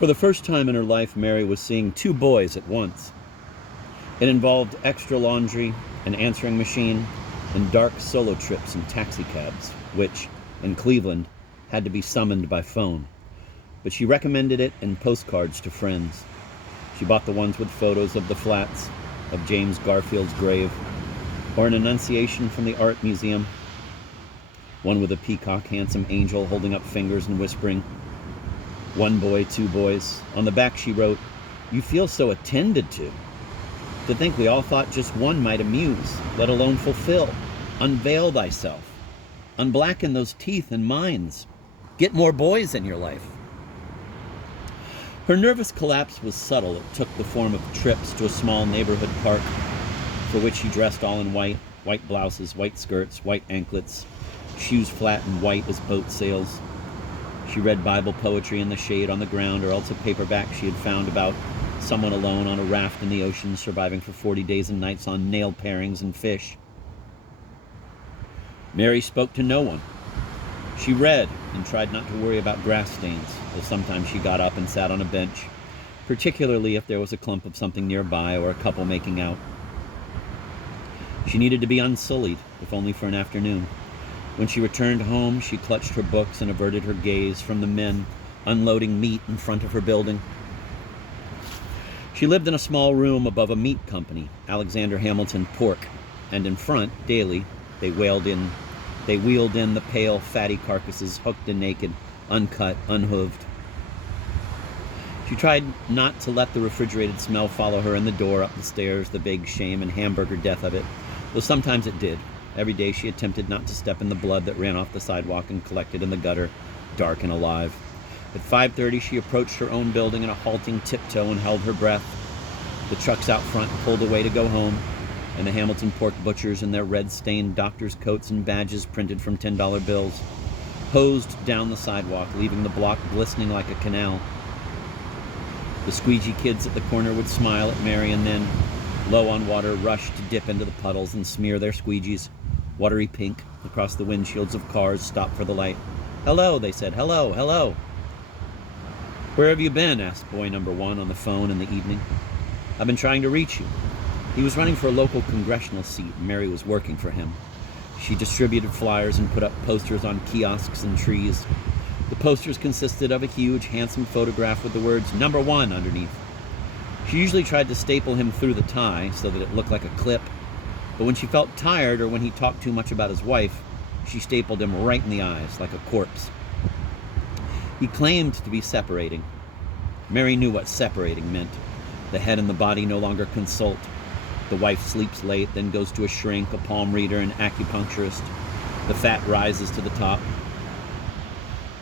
For the first time in her life, Mary was seeing two boys at once. It involved extra laundry, an answering machine, and dark solo trips in taxicabs, which, in Cleveland, had to be summoned by phone. But she recommended it in postcards to friends. She bought the ones with photos of the flats, of James Garfield's grave, or an annunciation from the art museum, one with a peacock handsome angel holding up fingers and whispering, "One boy, two boys." On the back she wrote, "You feel so attended to. To think we all thought just one might amuse, let alone fulfill. Unveil thyself. Unblacken those teeth and minds. Get more boys in your life." Her nervous collapse was subtle. It took the form of trips to a small neighborhood park, for which she dressed all in white, white blouses, white skirts, white anklets, shoes flat and white as boat sails. She read Bible poetry in the shade on the ground, or else a paperback she had found about someone alone on a raft in the ocean, surviving for 40 days and nights on nail parings and fish. Mary spoke to no one. She read and tried not to worry about grass stains, though sometimes she got up and sat on a bench, particularly if there was a clump of something nearby or a couple making out. She needed to be unsullied, if only for an afternoon. When she returned home, she clutched her books and averted her gaze from the men unloading meat in front of her building. She lived in a small room above a meat company, Alexander Hamilton Pork, and in front, daily, they wheeled in the pale, fatty carcasses, hooked and naked, uncut, unhooved. She tried not to let the refrigerated smell follow her in the door, up the stairs, the vague shame and hamburger death of it, though sometimes it did. Every day she attempted not to step in the blood that ran off the sidewalk and collected in the gutter, dark and alive. At 5:30 she approached her own building in a halting tiptoe and held her breath. The trucks out front pulled away to go home, and the Hamilton Pork butchers in their red-stained doctor's coats and badges printed from $10 bills hosed down the sidewalk, leaving the block glistening like a canal. The squeegee kids at the corner would smile at Mary and then, low on water, rush to dip into the puddles and smear their squeegees, watery pink, across the windshields of cars stopped for the light. "Hello," they said. "Hello, hello." "Where have you been?" asked boy number one on the phone in the evening. "I've been trying to reach you." He was running for a local congressional seat, and Mary was working for him. She distributed flyers and put up posters on kiosks and trees. The posters consisted of a huge, handsome photograph with the words "Number 1" underneath. She usually tried to staple him through the tie so that it looked like a clip, but when she felt tired or when he talked too much about his wife, she stapled him right in the eyes, like a corpse. He claimed to be separating. Mary knew what separating meant. The head and the body no longer consult. The wife sleeps late, then goes to a shrink, a palm reader, an acupuncturist. The fat rises to the top.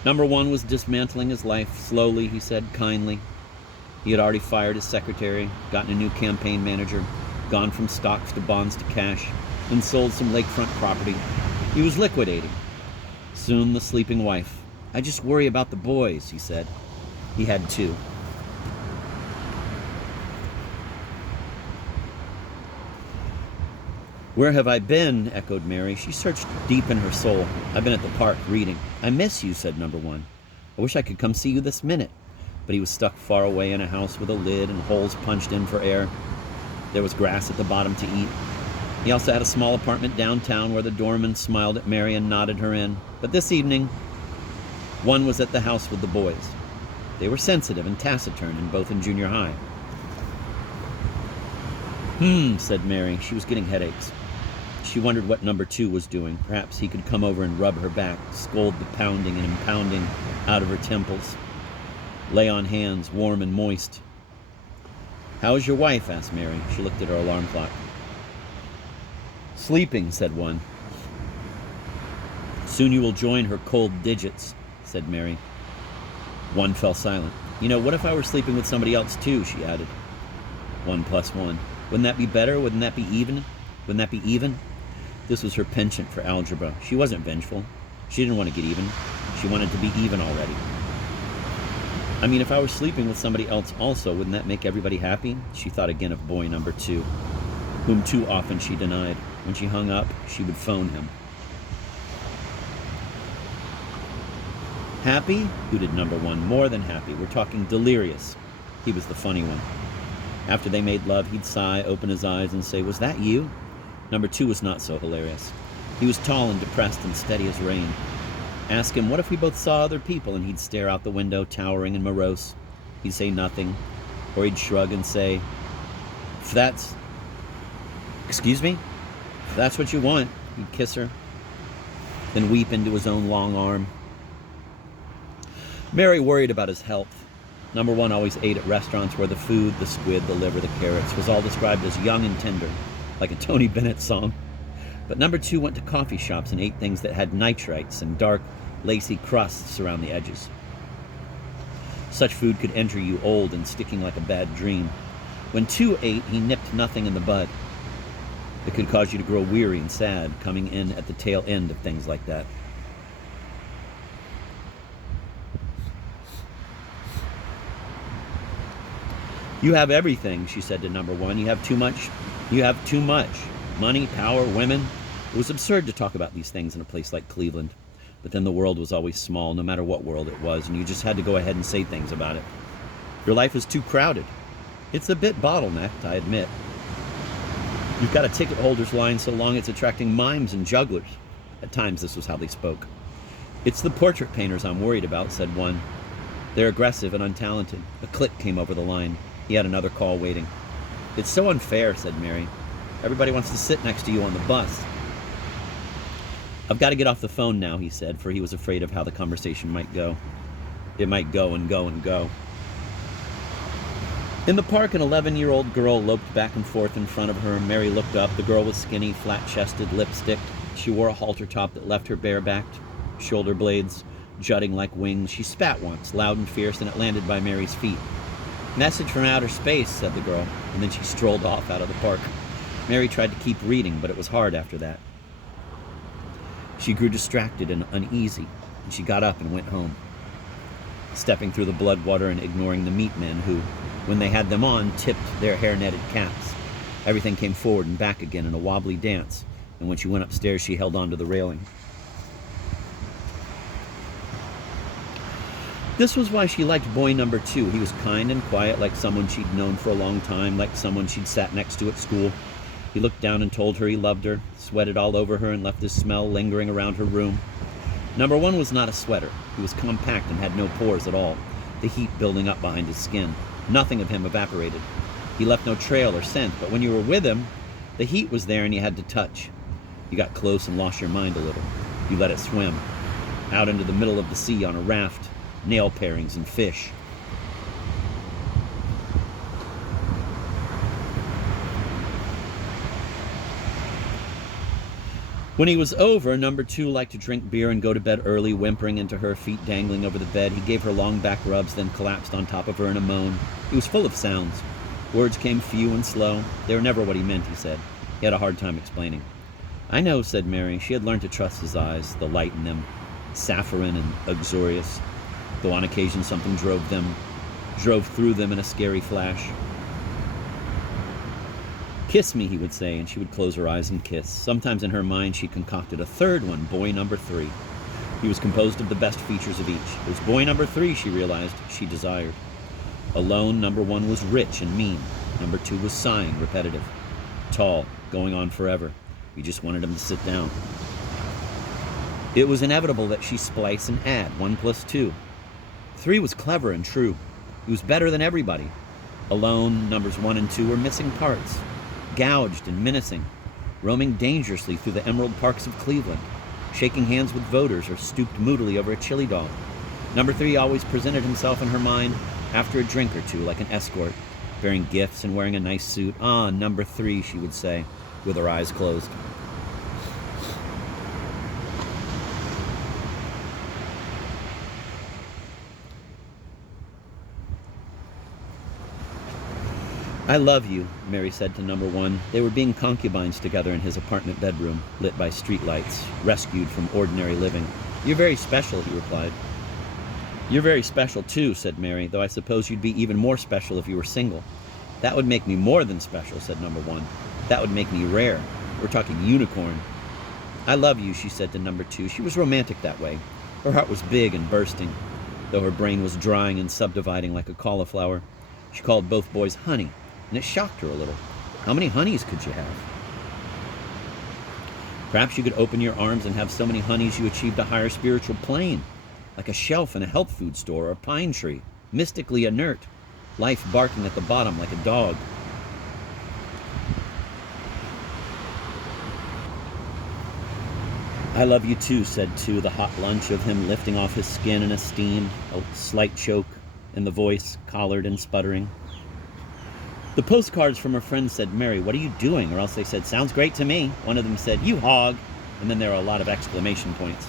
Number 1 was dismantling his life slowly, he said, kindly. He had already fired his secretary, gotten a new campaign manager, gone from stocks to bonds to cash, and sold some lakefront property. He was liquidating. Soon the sleeping wife. "I just worry about the boys," he said. He had 2. "Where have I been?" echoed Mary. She searched deep in her soul. "I've been at the park, reading." "I miss you," said number 1. "I wish I could come see you this minute." But he was stuck far away in a house with a lid and holes punched in for air. There was grass at the bottom to eat. He also had a small apartment downtown where the doorman smiled at Mary and nodded her in. But this evening, one was at the house with the boys. They were sensitive and taciturn, and both in junior high. Said Mary. She was getting headaches. She wondered what number 2 was doing. Perhaps he could come over and rub her back, scold the pounding and impounding out of her temples, lay on hands, warm and moist. "How is your wife?" asked Mary. She looked at her alarm clock. "Sleeping," said one. "Soon you will join her cold digits," said Mary. One fell silent. "You know, what if I were sleeping with somebody else too?" she added. 1 + 1. "Wouldn't that be better? Wouldn't that be even? Wouldn't that be even?" This was her penchant for algebra. She wasn't vengeful. She didn't want to get even. She wanted to be even already. "I mean, if I were sleeping with somebody else also, wouldn't that make everybody happy?" She thought again of boy number 2, whom too often she denied. When she hung up, she would phone him. Happy? Hooted number one. More than happy. We're talking delirious. He was the funny one. After they made love, he'd sigh, open his eyes, and say, "Was that you?" Number two was not so hilarious. He was tall and depressed and steady as rain. Ask him, what if we both saw other people? And he'd stare out the window, towering and morose. He'd say nothing, or he'd shrug and say, "If that's... Excuse me? If that's what you want." He'd kiss her, then weep into his own long arm. Mary worried about his health. Number one always ate at restaurants where the food, the squid, the liver, the carrots, was all described as young and tender, like a Tony Bennett song. But number two went to coffee shops and ate things that had nitrites and dark, lacy crusts around the edges. Such food could enter you old and sticking like a bad dream. When two ate, he nipped nothing in the bud. It could cause you to grow weary and sad, coming in at the tail end of things like that. "You have everything," she said to number one. "You have too much. You have too much. Money, power, women." It was absurd to talk about these things in a place like Cleveland. But then the world was always small, no matter what world it was, and you just had to go ahead and say things about it. Your life is too crowded. It's a bit bottlenecked, I admit. You've got a ticket holder's line so long it's attracting mimes and jugglers. At times this was how they spoke. "It's the portrait painters I'm worried about," said one. "They're aggressive and untalented." A click came over the line. He had another call waiting. "It's so unfair," said Mary. "Everybody wants to sit next to you on the bus." "I've got to get off the phone now," he said, for he was afraid of how the conversation might go. It might go and go and go. In the park, an 11-year-old girl loped back and forth in front of her. Mary looked up. The girl was skinny, flat-chested, lipsticked. She wore a halter top that left her bare-backed, shoulder blades jutting like wings. She spat once, loud and fierce, and it landed by Mary's feet. "Message from outer space," said the girl, and then she strolled off out of the park. Mary tried to keep reading, but it was hard after that. She grew distracted and uneasy, and she got up and went home, stepping through the blood water and ignoring the meat men who, when they had them on, tipped their hair-netted caps. Everything came forward and back again in a wobbly dance, and when she went upstairs, she held on to the railing. This was why she liked boy number two. He was kind and quiet, like someone she'd known for a long time, like someone she'd sat next to at school. He looked down and told her he loved her, sweated all over her, and left his smell lingering around her room. Number one was not a sweater. He was compact and had no pores at all, the heat building up behind his skin. Nothing of him evaporated. He left no trail or scent, but when you were with him, the heat was there and you had to touch. You got close and lost your mind a little. You let it swim, out into the middle of the sea on a raft, nail parings and fish. When he was over, number two liked to drink beer and go to bed early, whimpering into her, feet dangling over the bed. He gave her long back rubs, then collapsed on top of her in a moan. He was full of sounds. Words came few and slow. They were never what he meant, he said. He had a hard time explaining. "I know," said Mary. She had learned to trust his eyes, the light in them, saccharine and uxorious, though on occasion something drove through them in a scary flash. "Kiss me," he would say, and she would close her eyes and kiss. Sometimes in her mind she concocted a third one, boy number three. He was composed of the best features of each. It was boy number three, she realized, she desired. Alone, number one was rich and mean. Number two was sighing, repetitive. Tall, going on forever. He just wanted him to sit down. It was inevitable that she splice and add, 1 + 2. Three was clever and true. He was better than everybody. Alone, numbers 1 and 2 were missing parts, gouged and menacing, roaming dangerously through the emerald parks of Cleveland, shaking hands with voters or stooped moodily over a chili dog. Number 3 always presented himself in her mind after a drink or two like an escort, bearing gifts and wearing a nice suit. "Ah, number 3, she would say, with her eyes closed. "I love you," Mary said to number 1. They were being concubines together in his apartment bedroom, lit by streetlights, rescued from ordinary living. "You're very special," he replied. "You're very special, too," said Mary, "though I suppose you'd be even more special if you were single." "That would make me more than special," said number 1. "That would make me rare. We're talking unicorn." "I love you," she said to number 2. She was romantic that way. Her heart was big and bursting, though her brain was drying and subdividing like a cauliflower. She called both boys honey, and it shocked her a little. How many honeys could you have? Perhaps you could open your arms and have so many honeys you achieved a higher spiritual plane, like a shelf in a health food store or a pine tree, mystically inert, life barking at the bottom like a dog. I love you too, said two, the hot lunch of him lifting off his skin in a steam, a slight choke in the voice, collared and sputtering. The postcards from her friends said, Mary, what are you doing? Or else they said, sounds great to me. One of them said, you hog. And then there were a lot of exclamation points.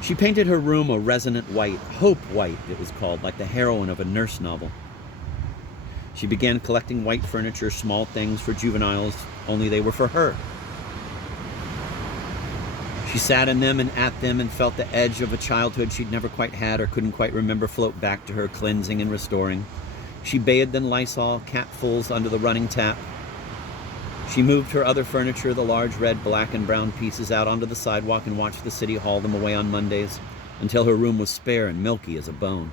She painted her room a resonant white, hope white it was called, like the heroine of a nurse novel. She began collecting white furniture, small things for juveniles, only they were for her. She sat in them and at them and felt the edge of a childhood she'd never quite had or couldn't quite remember float back to her, cleansing and restoring. She bathed in Lysol capfuls under the running tap. She moved her other furniture, the large red, black, and brown pieces, out onto the sidewalk and watched the city haul them away on Mondays until her room was spare and milky as a bone.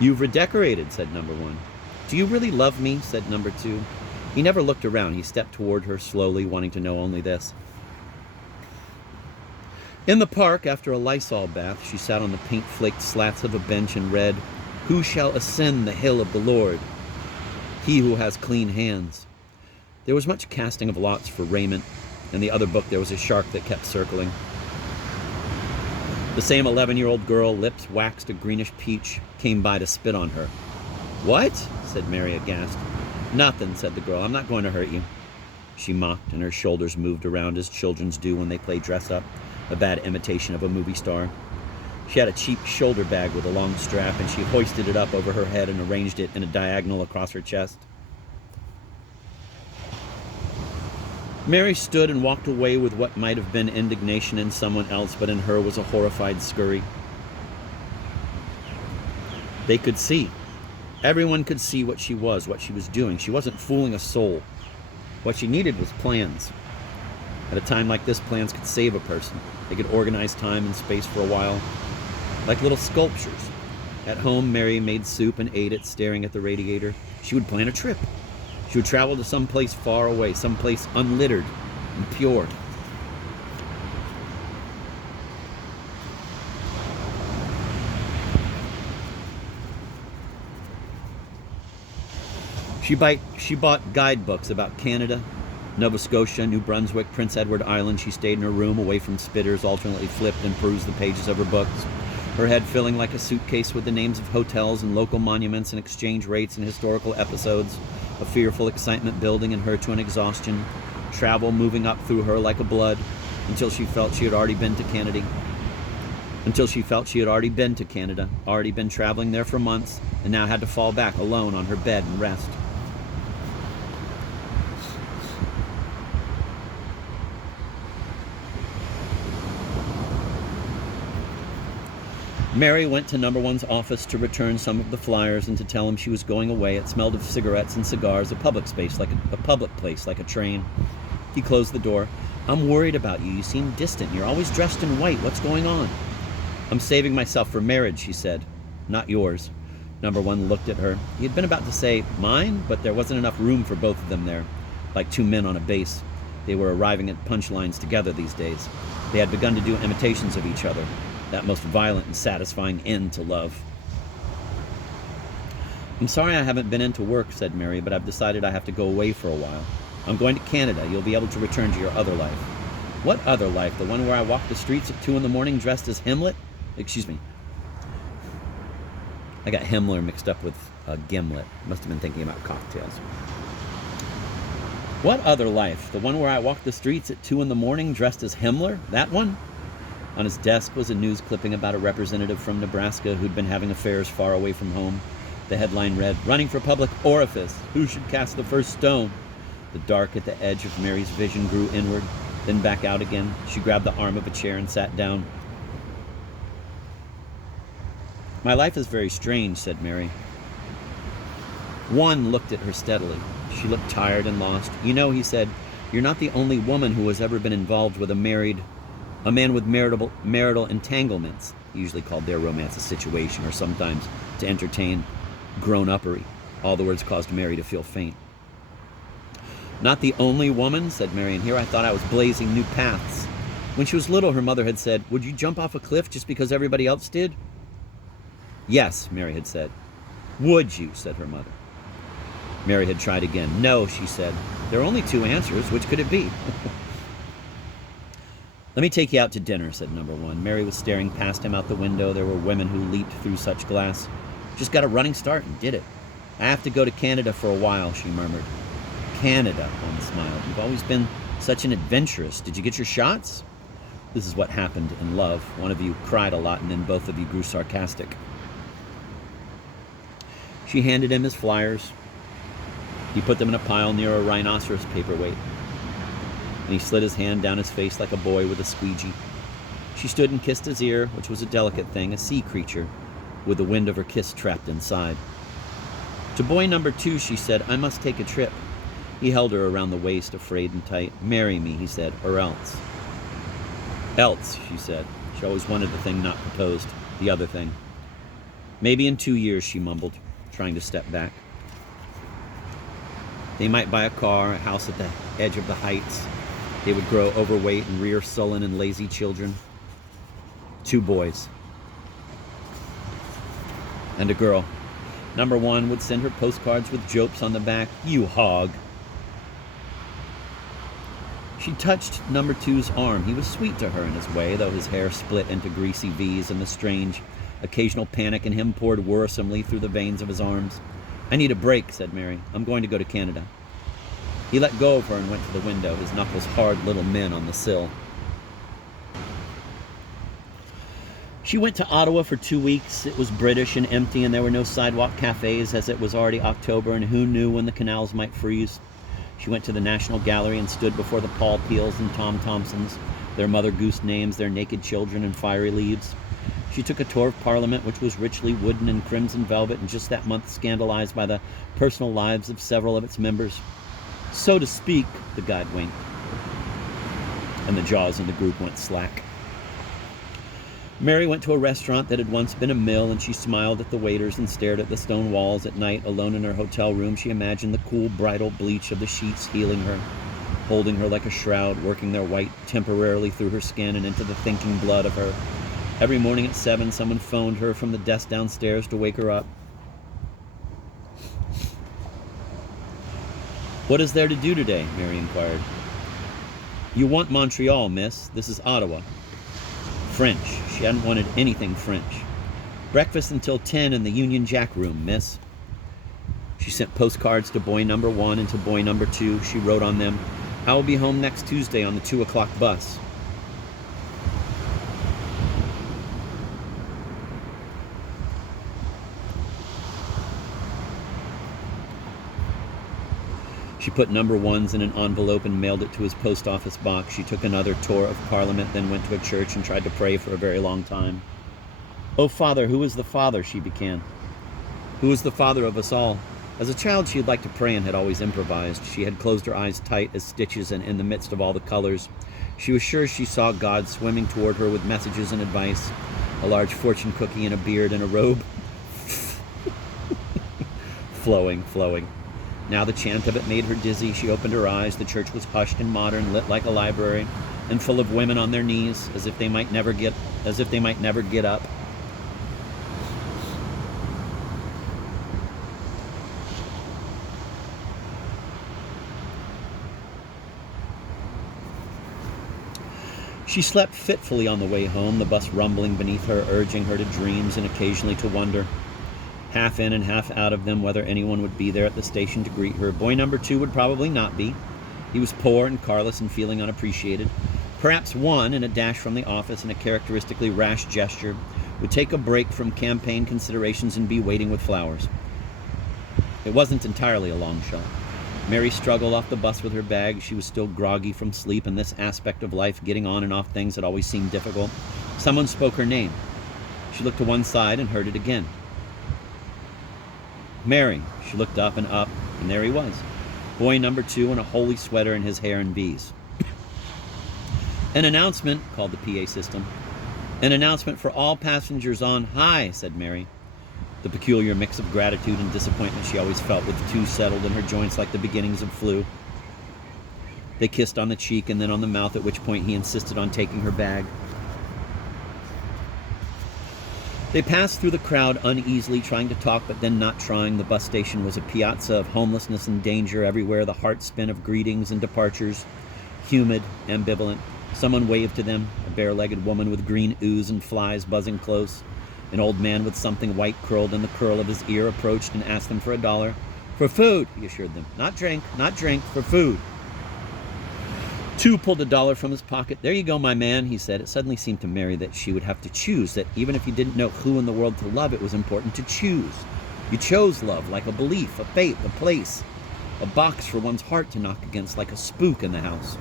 You've redecorated, said number one. Do you really love me, said number two. He never looked around. He stepped toward her slowly, wanting to know only this. In the park, after a Lysol bath, she sat on the paint-flaked slats of a bench and read, Who shall ascend the hill of the Lord? He who has clean hands. There was much casting of lots for raiment. In the other book there was a shark that kept circling. The same 11-year-old girl, lips waxed a greenish peach, came by to spit on her. What? Said Mary aghast. Nothing, said the girl. I'm not going to hurt you. She mocked, and her shoulders moved around as children's do when they play dress-up, a bad imitation of a movie star. She had a cheap shoulder bag with a long strap, and she hoisted it up over her head and arranged it in a diagonal across her chest. Mary stood and walked away with what might have been indignation in someone else, but in her was a horrified scurry. They could see. Everyone could see what she was doing. She wasn't fooling a soul. What she needed was plans. At a time like this, plans could save a person. They could organize time and space for a while, like little sculptures. At home, Mary made soup and ate it, staring at the radiator. She would plan a trip. She would travel to some place far away, some place unlittered and pure. She bought guidebooks about Canada, Nova Scotia, New Brunswick, Prince Edward Island. She stayed in her room away from spitters, alternately flipped and perused the pages of her books, her head filling like a suitcase with the names of hotels and local monuments and exchange rates and historical episodes, a fearful excitement building in her to an exhaustion, travel moving up through her like a blood, until she felt she had already been to Canada. Already been traveling there for months, and now had to fall back alone on her bed and rest. Mary went to number one's office to return some of the flyers and to tell him she was going away. It smelled of cigarettes and cigars, a public place like a train. He closed the door. I'm worried about you. You seem distant. You're always dressed in white. What's going on? I'm saving myself for marriage, she said. Not yours. Number one looked at her. He had been about to say, mine, but there wasn't enough room for both of them there, like two men on a base. They were arriving at punchlines together these days. They had begun to do imitations of each other. That most violent and satisfying end to love. I'm sorry I haven't been into work, said Mary, but I've decided I have to go away for a while. I'm going to Canada. You'll be able to return to your other life. What other life? The one where I walk the streets at 2 a.m. dressed as Hamlet? Excuse me. I got Himmler mixed up with Gimlet. Must have been thinking about cocktails. What other life? The one where I walk the streets at 2 a.m. dressed as Himmler? That one? On his desk was a news clipping about a representative from Nebraska who'd been having affairs far away from home. The headline read, Running for Public Orifice. Who should cast the first stone? The dark at the edge of Mary's vision grew inward, then back out again. She grabbed the arm of a chair and sat down. My life is very strange, said Mary. One looked at her steadily. She looked tired and lost. You know, he said, you're not the only woman who has ever been involved with a married A man with marital entanglements, usually called their romance a situation, or sometimes to entertain grown-uppery. All the words caused Mary to feel faint. Not the only woman, said Marion here. I thought I was blazing new paths. When she was little, her mother had said, would you jump off a cliff just because everybody else did? Yes, Mary had said. Would you, said her mother. Mary had tried again. No, she said. There are only two answers. Which could it be? Let me take you out to dinner, said number one. Mary was staring past him out the window. There were women who leaped through such glass. Just got a running start and did it. I have to go to Canada for a while, she murmured. Canada, Holmes smiled. You've always been such an adventuress. Did you get your shots? This is what happened in love. One of you cried a lot, and then both of you grew sarcastic. She handed him his flyers. He put them in a pile near a rhinoceros paperweight, and he slid his hand down his face like a boy with a squeegee. She stood and kissed his ear, which was a delicate thing, a sea creature, with the wind of her kiss trapped inside. To boy number two, she said, I must take a trip. He held her around the waist, afraid and tight. Marry me, he said, or else. Else, she said. She always wanted the thing not proposed, the other thing. Maybe in 2 years, she mumbled, trying to step back. They might buy a car, a house at the edge of the heights. They would grow overweight and rear sullen and lazy children. 2 boys. And a girl. Number one would send her postcards with jokes on the back. You hog. She touched number two's arm. He was sweet to her in his way, though his hair split into greasy V's, and the strange, occasional panic in him poured worrisomely through the veins of his arms. I need a break, said Mary. I'm going to go to Canada. He let go of her and went to the window, his knuckles hard little men on the sill. She went to Ottawa for 2 weeks. It was British and empty, and there were no sidewalk cafes, as it was already October, and who knew when the canals might freeze. She went to the National Gallery and stood before the Paul Peels and Tom Thompsons, their Mother Goose names, their naked children, and fiery leaves. She took a tour of Parliament, which was richly wooden and crimson velvet, and just that month scandalized by the personal lives of several of its members. So to speak, the guide winked, and the jaws in the group went slack. Mary went to a restaurant that had once been a mill, and she smiled at the waiters and stared at the stone walls. At night, alone in her hotel room, she imagined the cool bridal bleach of the sheets healing her, holding her like a shroud, working their white temporarily through her skin and into the thinking blood of her. Every morning at 7, someone phoned her from the desk downstairs to wake her up. What is there to do today? Mary inquired. You want Montreal, miss. This is Ottawa. French. She hadn't wanted anything French. Breakfast until 10 in the Union Jack room, miss. She sent postcards to boy number 1 and to boy number 2. She wrote on them, I will be home next Tuesday on the 2 o'clock bus. She put number 1's in an envelope and mailed it to his post office box. She took another tour of Parliament, then went to a church and tried to pray for a very long time. Oh, Father, who is the Father, she began. Who is the Father of us all? As a child, she had liked to pray and had always improvised. She had closed her eyes tight as stitches, and in the midst of all the colors, she was sure she saw God swimming toward her with messages and advice, a large fortune cookie in a beard and a robe. Flowing. Now the chant of it made her dizzy. She opened her eyes. The church was hushed and modern, lit like a library, and full of women on their knees, as if they might never get up. She slept fitfully on the way home, the bus rumbling beneath her, urging her to dreams and occasionally to wonder, half in and half out of them, whether anyone would be there at the station to greet her. Boy number 2 would probably not be. He was poor and carless and feeling unappreciated. Perhaps one, in a dash from the office and a characteristically rash gesture, would take a break from campaign considerations and be waiting with flowers. It wasn't entirely a long shot. Mary struggled off the bus with her bag. She was still groggy from sleep, and this aspect of life, getting on and off things, had always seemed difficult. Someone spoke her name. She looked to one side and heard it again. Mary. She looked up, and there he was. Boy number 2 in a holey sweater and his hair in V's. An announcement, called the PA system. An announcement for all passengers on high, said Mary. The peculiar mix of gratitude and disappointment she always felt with two settled in her joints like the beginnings of flu. They kissed on the cheek and then on the mouth, at which point he insisted on taking her bag. They passed through the crowd uneasily, trying to talk but then not trying. The bus station was a piazza of homelessness and danger everywhere, the heart spin of greetings and departures, humid, ambivalent. Someone waved to them, a bare-legged woman with green ooze and flies buzzing close. An old man with something white curled in the curl of his ear approached and asked them for $1. For food, he assured them. Not drink, for food. Two pulled $1 from his pocket. There you go, my man, he said. It suddenly seemed to Mary that she would have to choose, that even if you didn't know who in the world to love, it was important to choose. You chose love, like a belief, a faith, a place, a box for one's heart to knock against, like a spook in the house.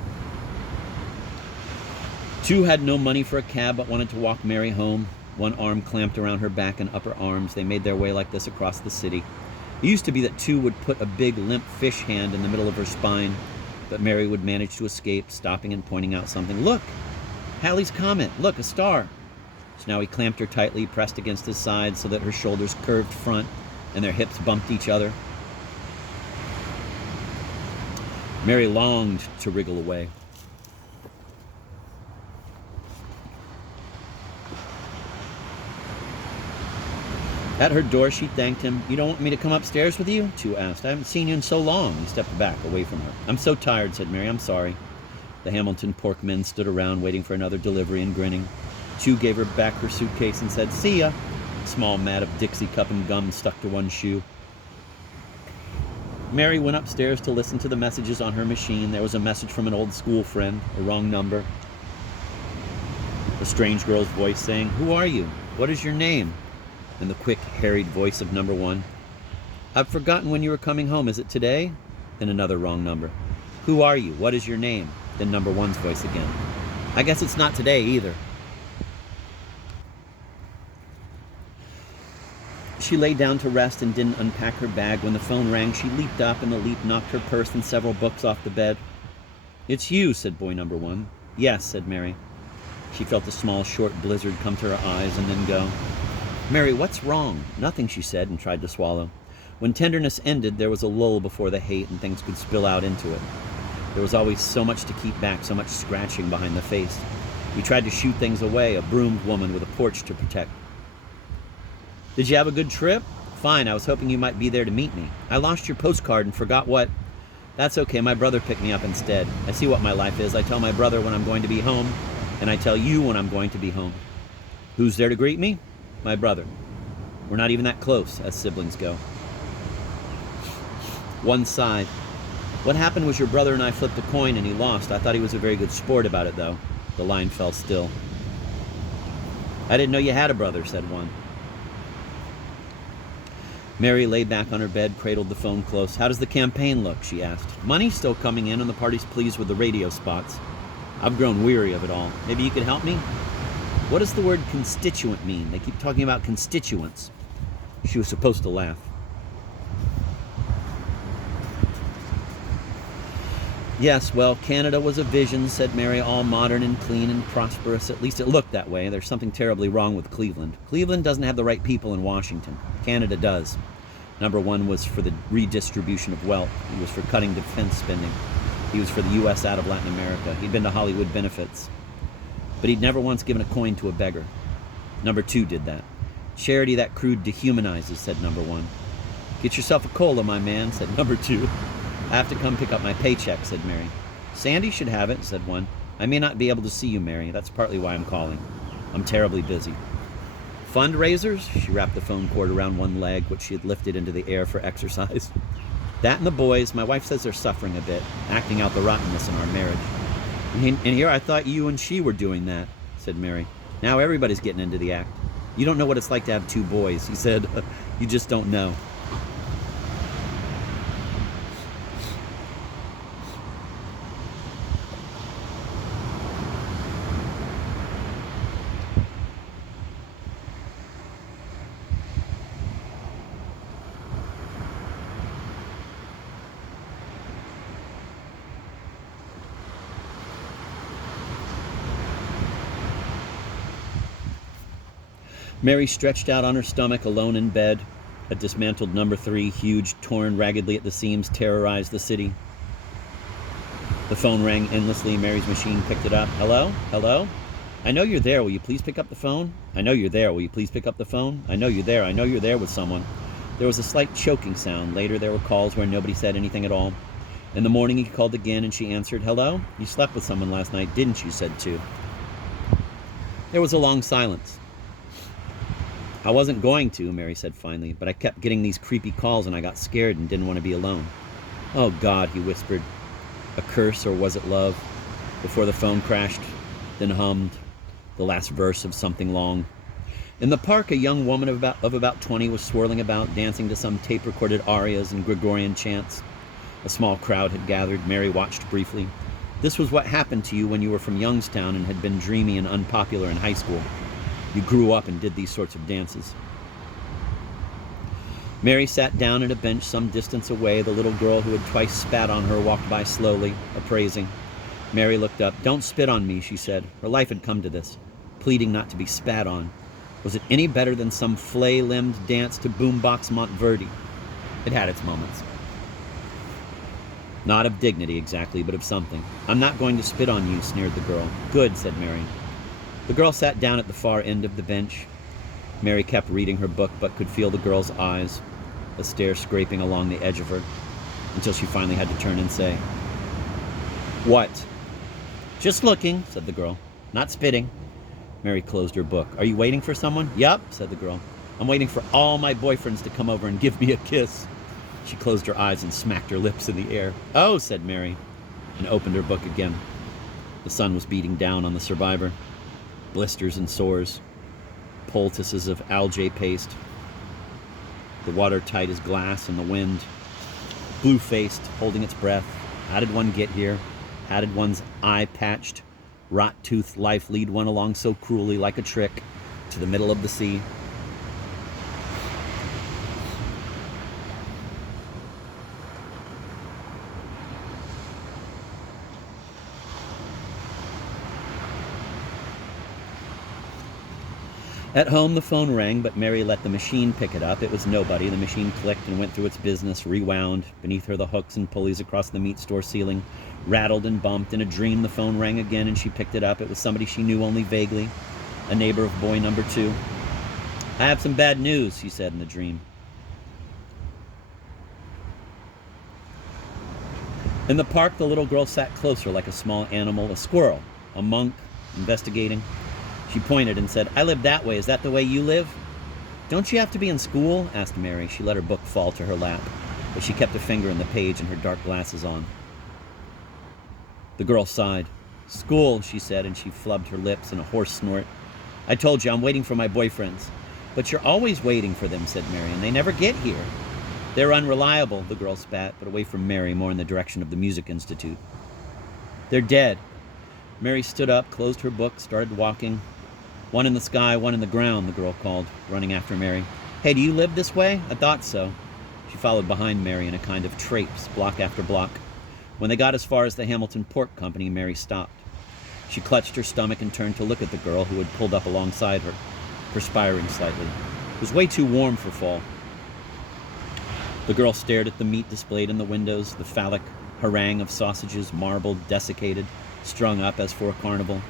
Two had no money for a cab but wanted to walk Mary home. One arm clamped around her back and upper arms. They made their way like this across the city. It used to be that two would put a big limp fish hand in the middle of her spine, but Mary would manage to escape, stopping and pointing out something. Look! Halley's Comet! Look, a star! So now he clamped her tightly, pressed against his side so that her shoulders curved front and their hips bumped each other. Mary longed to wriggle away. At her door, she thanked him. You don't want me to come upstairs with you? Two asked. I haven't seen you in so long. He stepped back, away from her. I'm so tired, said Mary. I'm sorry. The Hamilton pork men stood around, waiting for another delivery and grinning. Chu gave her back her suitcase and said, see ya. A small mat of Dixie cup and gum stuck to one shoe. Mary went upstairs to listen to the messages on her machine. There was a message from an old school friend, a wrong number. A strange girl's voice saying, who are you? What is your name? And the quick, harried voice of number one. I've forgotten when you were coming home. Is it today? Then another wrong number. Who are you? What is your name? Then number one's voice again. I guess it's not today either. She lay down to rest and didn't unpack her bag. When the phone rang, she leaped up, and the leap knocked her purse and several books off the bed. It's you, said boy number one. Yes, said Mary. She felt a small, short blizzard come to her eyes and then go. Mary, what's wrong? Nothing, she said, and tried to swallow. When tenderness ended, there was a lull before the hate, and things could spill out into it. There was always so much to keep back, so much scratching behind the face. We tried to shoot things away, a broomed woman with a porch to protect. Did you have a good trip? Fine, I was hoping you might be there to meet me. I lost your postcard and forgot what. That's okay, my brother picked me up instead. I see what my life is. I tell my brother when I'm going to be home, and I tell you when I'm going to be home. Who's there to greet me? My brother. We're not even that close, as siblings go. One sighed. What happened was your brother and I flipped a coin and he lost. I thought he was a very good sport about it, though. The line fell still. I didn't know you had a brother, said one. Mary lay back on her bed, cradled the phone close. How does the campaign look? She asked. Money's still coming in and the party's pleased with the radio spots. I've grown weary of it all. Maybe you could help me? What does the word constituent mean? They keep talking about constituents. She was supposed to laugh. Yes, well, Canada was a vision, said Mary, all modern and clean and prosperous. At least it looked that way. There's something terribly wrong with Cleveland. Cleveland doesn't have the right people in Washington. Canada does. Number one was for the redistribution of wealth. He was for cutting defense spending. He was for the U.S. out of Latin America. He'd been to Hollywood benefits. But he'd never once given a coin to a beggar. Number two did that. Charity that crude dehumanizes, said number one. Get yourself a cola, my man, said number two. I have to come pick up my paycheck, said Mary. Sandy should have it, said one. I may not be able to see you, Mary. That's partly why I'm calling. I'm terribly busy. Fundraisers? She wrapped the phone cord around one leg, which she had lifted into the air for exercise. That and the boys. My wife says they're suffering a bit, acting out the rottenness in our marriage. And here I thought you and she were doing that, said Mary. Now everybody's getting into the act. You don't know what it's like to have two boys, he said. You just don't know. Mary stretched out on her stomach, alone in bed. A dismantled number 3, huge, torn raggedly at the seams, terrorized the city. The phone rang endlessly. Mary's machine picked it up. Hello? Hello? I know you're there. Will you please pick up the phone? I know you're there. Will you please pick up the phone? I know you're there. I know you're there with someone. There was a slight choking sound. Later, there were calls where nobody said anything at all. In the morning, he called again, and she answered, Hello? You slept with someone last night, didn't you? Said 2. There was a long silence. I wasn't going to, Mary said finally, but I kept getting these creepy calls, and I got scared and didn't want to be alone. Oh, God, he whispered. A curse, or was it love? Before the phone crashed, then hummed the last verse of something long. In the park, a young woman of about 20 was swirling about, dancing to some tape-recorded arias and Gregorian chants. A small crowd had gathered. Mary watched briefly. This was what happened to you when you were from Youngstown and had been dreamy and unpopular in high school. You grew up and did these sorts of dances. Mary sat down at a bench some distance away. The little girl who had twice spat on her walked by slowly, appraising. Mary looked up. Don't spit on me, she said. Her life had come to this, pleading not to be spat on. Was it any better than some flay-limbed dance to boombox Monteverdi? It had its moments. Not of dignity exactly, but of something. I'm not going to spit on you, sneered the girl. Good, said Mary. The girl sat down at the far end of the bench. Mary kept reading her book, but could feel the girl's eyes, a stare scraping along the edge of her, until she finally had to turn and say, What? Just looking, said the girl. Not spitting. Mary closed her book. Are you waiting for someone? Yup, said the girl. I'm waiting for all my boyfriends to come over and give me a kiss. She closed her eyes and smacked her lips in the air. Oh, said Mary, and opened her book again. The sun was beating down on the survivor. Blisters and sores. Poultices of algae paste. The water tight as glass in the wind. Blue-faced, holding its breath. How did one get here? How did one's eye patched, rot-toothed life lead one along so cruelly like a trick to the middle of the sea? At home, the phone rang, but Mary let the machine pick it up. It was nobody. The machine clicked and went through its business, rewound. Beneath her, the hooks and pulleys across the meat store ceiling rattled and bumped. In a dream, the phone rang again, and she picked it up. It was somebody she knew only vaguely, a neighbor of boy number 2. I have some bad news, she said in the dream. In the park, the little girl sat closer like a small animal, a squirrel, a monk, investigating. She pointed and said, I live that way. Is that the way you live? Don't you have to be in school? Asked Mary. She let her book fall to her lap, but she kept a finger in the page and her dark glasses on. The girl sighed. School, she said, and she flubbed her lips in a hoarse snort. I told you, I'm waiting for my boyfriends. But you're always waiting for them, said Mary, and they never get here. They're unreliable, the girl spat, but away from Mary, more in the direction of the Music Institute. They're dead. Mary stood up, closed her book, started walking. One in the sky, one in the ground, the girl called, running after Mary. Hey, do you live this way? I thought so. She followed behind Mary in a kind of traipse, block after block. When they got as far as the Hamilton Pork Company, Mary stopped. She clutched her stomach and turned to look at the girl who had pulled up alongside her, perspiring slightly. It was way too warm for fall. The girl stared at the meat displayed in the windows, the phallic harangue of sausages, marbled, desiccated, strung up as for a carnival.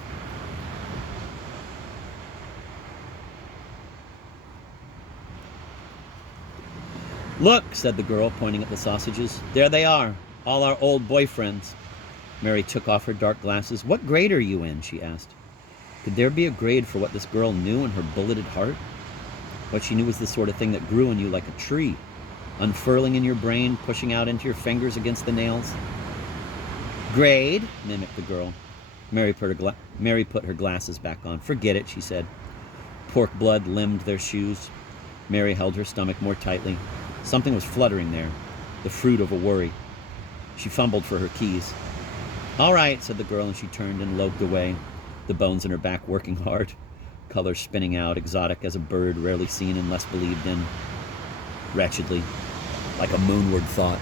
Look, said the girl, pointing at the sausages. There they are, all our old boyfriends. Mary took off her dark glasses. What grade are you in? She asked. Could there be a grade for what this girl knew in her bulleted heart? What she knew was the sort of thing that grew in you like a tree, unfurling in your brain, pushing out into your fingers against the nails. Grade, mimicked the girl. Mary put her glasses back on. Forget it, she said. Pork blood limned their shoes. Mary held her stomach more tightly. Something was fluttering there, the fruit of a worry. She fumbled for her keys. All right, said the girl, and she turned and loped away, the bones in her back working hard, color spinning out, exotic as a bird rarely seen and less believed in, wretchedly, like a moonward thought.